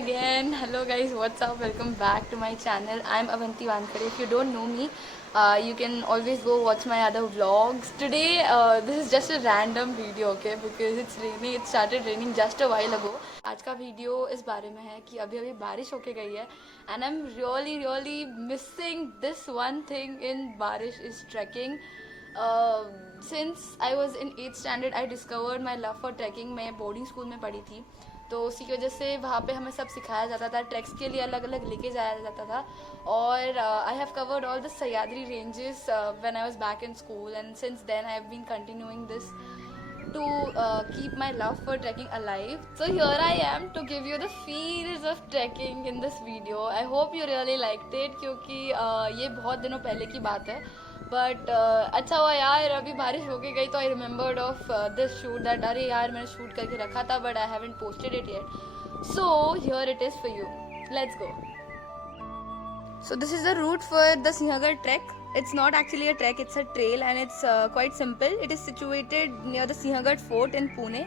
again. Hello guys, what's up? Welcome back to my channel. I'm Avanti Wankhede. If you don't know me, you can always go watch my other vlogs. Today, this is just a random video, okay? Because it's raining. It started raining just a while ago. आज का वीडियो इस बारे में है कि अभी अभी बारिश होके गई है and I'm really missing this one thing in बारिश is trekking. Since I was in 8th standard, I discovered my love for trekking. मैं boarding school में पढ़ी थी, तो उसी की वजह से वहाँ पे हमें सब सिखाया जाता था, ट्रैक्स के लिए अलग अलग लेके जाया जाता था. और I have covered all the Sahyadri ranges when I was back in school and since then I have been continuing this to keep my love for trekking alive. So here I am to give you the feels of trekking in this video. I hope you really liked it क्योंकि ये बहुत दिनों पहले की बात है. बट अच्छा हुआ यार अभी बारिश होके गई तो I remembered of this shoot that अरे यार मैंने शूट करके रखा था but I haven't posted it yet. So here it is for you. Let's go. So this is the route for the Sinhagad trek. It's not actually a trek, it's a trail and it's quite simple. It is situated near the Sinhagad fort in Pune.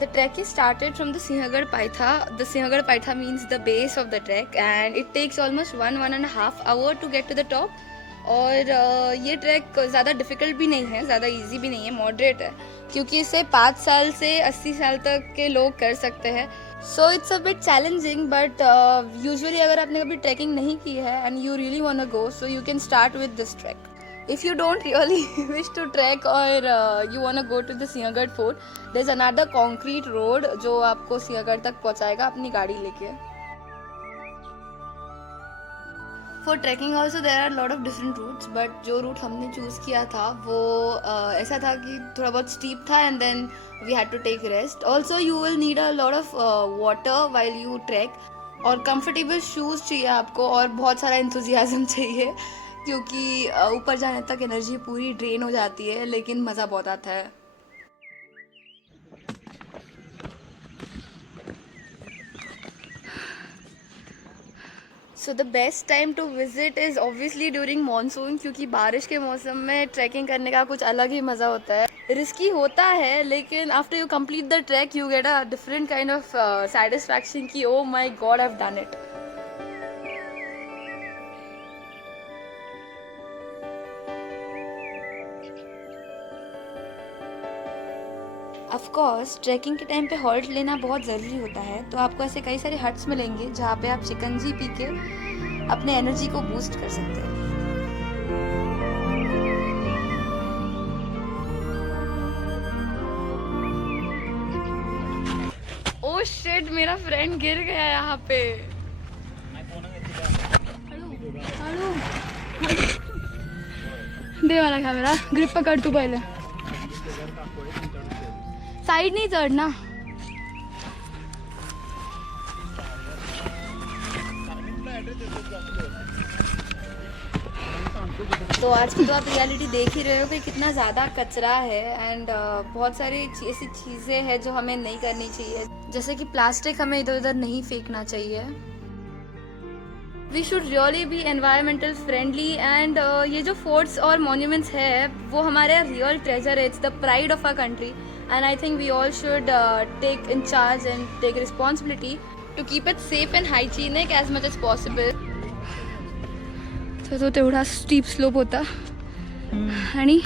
The trek is started from the Sinhagad Paitha. The Sinhagad Paitha means the base of the trek and it takes almost 1.5 hours to get to the top. और ये ट्रैक ज़्यादा डिफ़िकल्ट भी नहीं है, ज़्यादा इजी भी नहीं है, मॉडरेट है क्योंकि इसे 5 साल से 80 साल तक के लोग कर सकते हैं. So it's a bit challenging but usually अगर आपने कभी ट्रैकिंग नहीं की है and you really want to go so you can start with this trek. If you don't really wish to trek or you want to go to the Sinhagad fort, there's another concrete road जो आपको सिंहगढ़ तक पहुंचाएगा अपनी गाड़ी लेके. For trekking also there are a lot of different routes, but जो route हमने choose किया था वो ऐसा था कि थोड़ा बहुत steep था and then we had to take rest. Also you will need a lot of water while you trek और comfortable shoes चाहिए आपको और बहुत सारा enthusiasm चाहिए क्योंकि ऊपर जाने तक एनर्जी पूरी ड्रेन हो जाती है लेकिन मज़ा बहुत आता है. So the best time to visit is obviously during monsoon क्योंकि बारिश के मौसम में ट्रैकिंग करने का कुछ अलग ही मज़ा होता है. रिस्की होता है लेकिन after you complete the track you get a different kind of satisfaction कि oh my god I have done it. Of course tracking के टाइम पे हॉल्ट लेना बहुत ज़रूरी होता है, तो आपको ऐसे कई सारे हट्स मिलेंगे जहाँ पे आप शिकंजी पी के अपने एनर्जी को बूस्ट कर सकते हैं. ओह शिट, मेरा फ्रेंड गिर गया यहाँ पे. हेलो दे वाला कैमरा ग्रिप पकड़ तू पहले. साइड नहीं चढ़ना. तो आज की तो आप रियलिटी देख ही रहे हो कि कितना ज़्यादा कचरा है एंड बहुत सारी ऐसी चीज़ें हैं जो हमें नहीं करनी चाहिए, जैसे कि प्लास्टिक हमें इधर उधर नहीं फेंकना चाहिए. We should really be environmental friendly and ये जो फोर्ट्स और मॉन्यूमेंट्स है वो हमारे रियल ट्रेजर है. It's the pride of our country and I think we all should take in charge and take responsibility to keep it safe and hygienic as much as possible. तो तेवढा steep slope होता आणि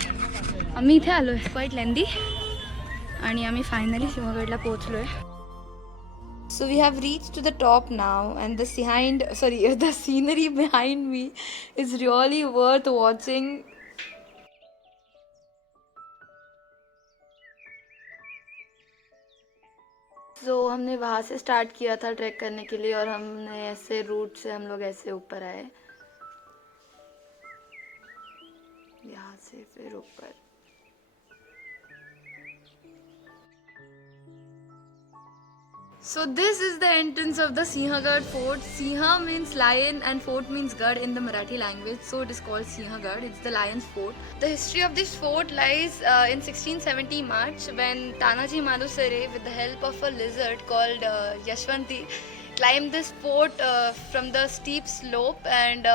आम्ही इथे आलो आहे क्वाईट लेंदी आणि आम्ही फायनली सिंहगडला पोहोचलो आहे. So we have reached to the top now and the scenery behind me is really worth watching. तो हमने वहाँ से स्टार्ट किया था ट्रैक करने के लिए और हमने ऐसे रूट से हम लोग ऐसे ऊपर आए, यहाँ से फिर ऊपर. So this is the entrance of the Sinhagad fort. Sinha means lion and fort means gad in the Marathi language, so it is called Sinhagad. It's the lion's fort. The history of this fort lies in 1670 March when Tanaji Madusare with the help of a lizard called Yashwanti climbed this fort from the steep slope and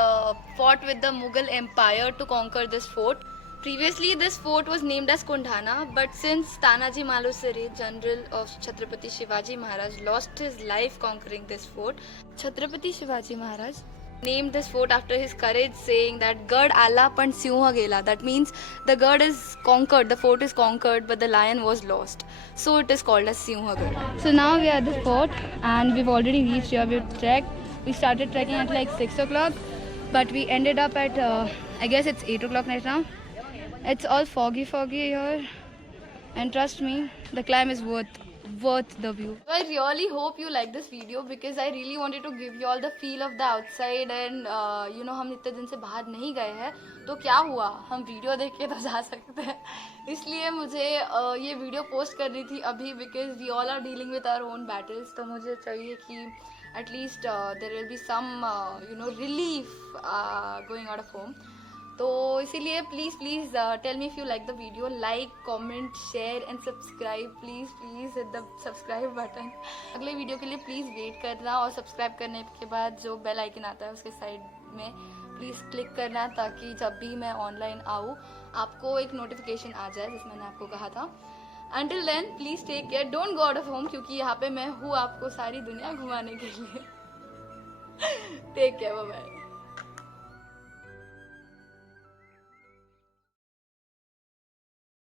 fought with the Mughal Empire to conquer this fort. Previously, this fort was named as Kondhana, but since Tanaji Malusare, general of Chhatrapati Shivaji Maharaj, lost his life conquering this fort, Chhatrapati Shivaji Maharaj named this fort after his courage, saying that Gad ala pan Sinha gela. That means the Gad is conquered, the fort is conquered, but the lion was lost. So it is called as Sinha Gad. So now we are at the fort and we've already reached here. We've trekked. We started trekking at like 6 o'clock, but we ended up at, I guess it's 8 o'clock right now. It's all foggy here, and trust me, the climb is worth the view. So I really hope you like this video because I really wanted to give you all the feel of the outside and हम इतने दिन से बाहर नहीं गए हैं तो क्या हुआ, हम वीडियो देख के तो जा सकते हैं, इसलिए मुझे ये वीडियो पोस्ट करनी थी अभी because we all are dealing with our own battles. तो मुझे चाहिए कि at least there will be some relief going out of home. तो इसीलिए please tell me if you like the video, like comment share and subscribe. Please hit the subscribe button. अगले video के लिए please wait करना और सब्सक्राइब करने के बाद जो बेल आइकन आता है उसके साइड में प्लीज़ क्लिक करना ताकि जब भी मैं ऑनलाइन आऊँ आपको एक नोटिफिकेशन आ जाए जैसे मैंने आपको कहा था. Until then, please take care, don't go out of home क्योंकि यहाँ पे मैं हूँ आपको सारी दुनिया घुमाने के लिए. Take care, bye bye.